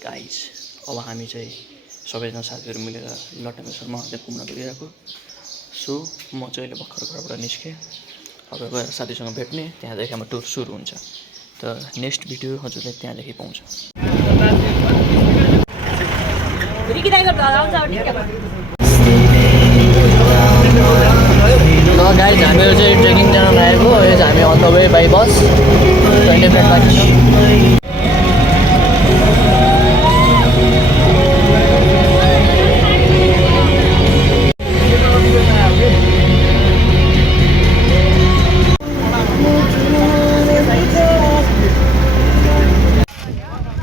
Guys अब हामी चाहिँ सबैजना साथीहरू मिलेर लटमेश्वर महादेव घुम्न गइरहेको। सो म चाहिँ अहिले भर्खर घरबाट निस्केँ। अब गएर साथीसँग भेट्ने, त्यहाँदेखि हाम्रो टुर सुरु हुन्छ। त नेक्स्ट भिडियो हजुरले त्यहाँदेखि पाउँछ। ल गाइज हामीहरू चाहिँ ट्रेकिङ जान लागेको। यो चाहिँ हामी on the way by bus 20 minute लाग्छ।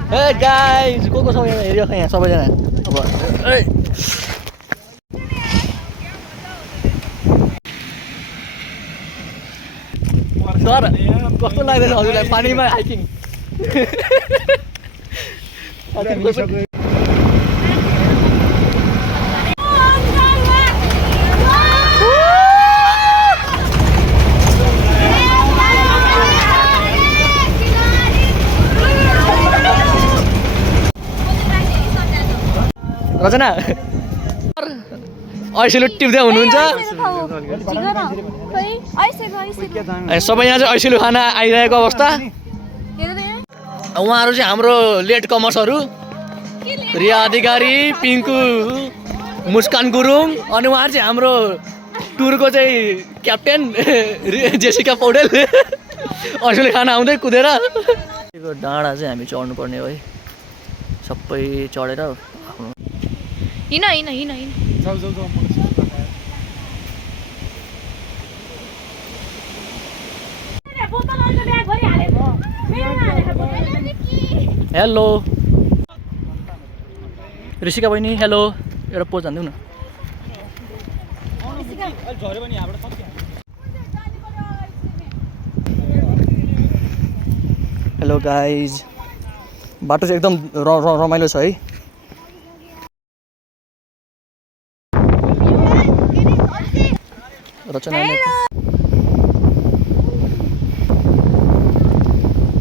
Hey guys, को छ यहाँ हेरियो खै यहाँ सबैजना। अब सर कस्तो लाग्दैन हजुरलाई पानीमा हाइकिङ? रचना ऐसेलु टिप्दै हुनुहुन्छ। सबैजना चाहिँ ऐसेलु खाना आइरहेको अवस्था। उहाँहरू चाहिँ हाम्रो लेट कमर्सहरू, रिया अधिकारी, पिङ्कु, मुस्कान गुरुङ, अनि उहाँहरू चाहिँ हाम्रो टुरको चाहिँ क्याप्टेन जेसिका पौडेल। ऐसेलु खाना आउँदै कुदेर डाँडा चाहिँ हामी चढ्नु पर्ने हो है। सबै चढेर हिँड हिँड हिँड हिँड। हेलो ऋषिका बहिनी, हेलो। एउटा पोज हान्दिउँ न। हेलो गाइज, बाटो चाहिँ एकदम रमाइलो छ है। रचना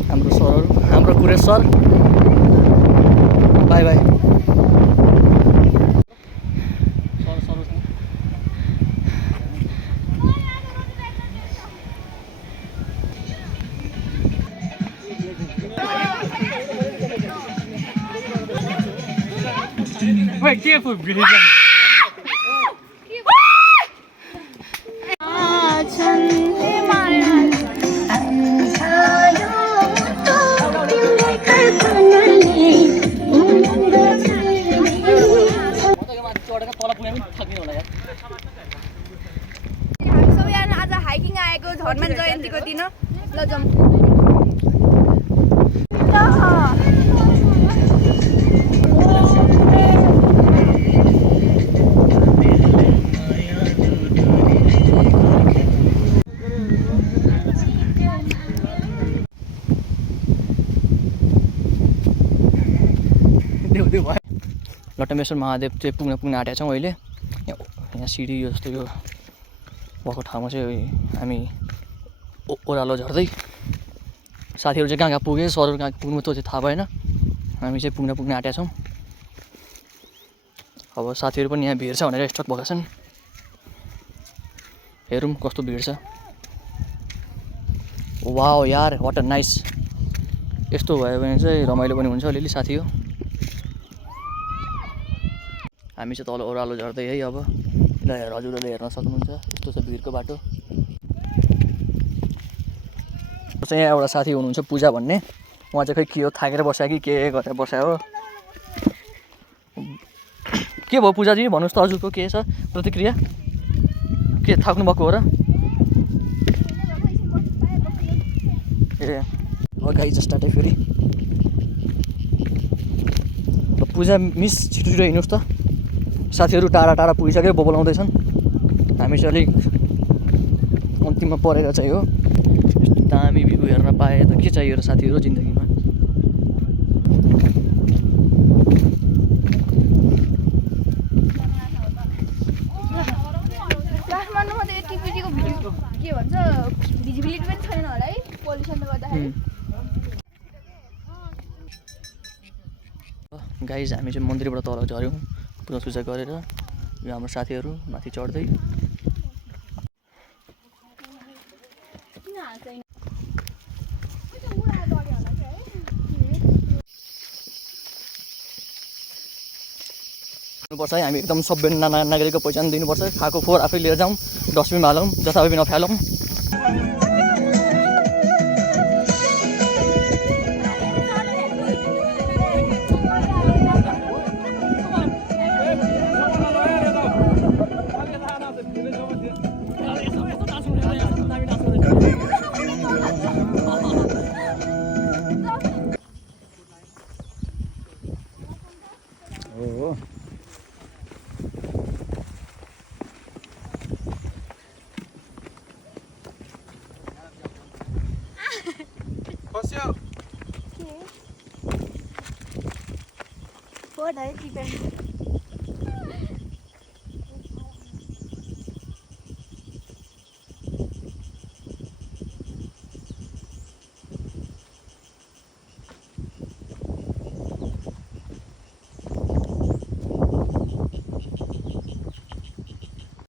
हाम्रो सरहरू, हाम्रो कुरेश सर, बाई बाई। सबैजना आज हाइकिङ आएको हनुमान जयन्तीको दिन। ल जाउँ। लटमेश्वर महादेव चाहिँ पुग्न आँटेका छौँ अहिले। यहाँ सिडी यो जस्तो यो भएको ठाउँमा चाहिँ हामी ओह्रालो झर्दै, साथीहरू चाहिँ कहाँ कहाँ पुगे, सरहरू कहाँ पुग्नु त्यो चाहिँ थाहा भएन। हामी चाहिँ पुग्न आँटेका छौँ। अब साथीहरू पनि यहाँ भिड छ भनेर स्टक भएका छन्। हेरौँ कस्तो भिड छ। वाओ यार, वाट अ नाइस। यस्तो भयो भने चाहिँ रमाइलो पनि हुन्छ अलिअलि साथी हो। हामी चाहिँ तल ओह्रालो झर्दै है। अब ल हजुरहरूले हेर्न सक्नुहुन्छ यस्तो छ भिडको बाटो। चाहिँ यहाँ एउटा साथी हुनुहुन्छ पूजा भन्ने, उहाँ चाहिँ खै के हो थाकेर बस्यो कि के गरेर बस्यो हो। के भयो पूजाजी, भन्नुहोस् त हजुरको के छ प्रतिक्रिया? के थाक्नु भएको हो र? ए गाई स्टार्टै फेरि। पूजा मिस छिटो छिटो हिँड्नुहोस् त। साथीहरू टाढा टाढा पुगिसक्यो, बोलाउँदैछन्। हामी चाहिँ अलिक अन्तिममा परेर चाहिँ हो। यस्तो दामी भ्यू हेर्न पाए त के चाहियो र साथीहरू जिन्दगीमा। के भन्छ भिजिबिलिटी पनि छैन होला है पोल्युसनले गर्दाखेरि। गाइज हामी चाहिँ मन्दिरबाट तल झऱ्यौँ पूजा सुजा गरेर। यो हाम्रो साथीहरू माथि चढ्दै। पर्छ है, हामी एकदम सभ्य नागरिकको पहिचान दिनुपर्छ। खाएको फोहोर आफै लिएर जाउँ, डस्टबिनमा हालौँ, जताभावी नफालौँ। Bữa đấy thì về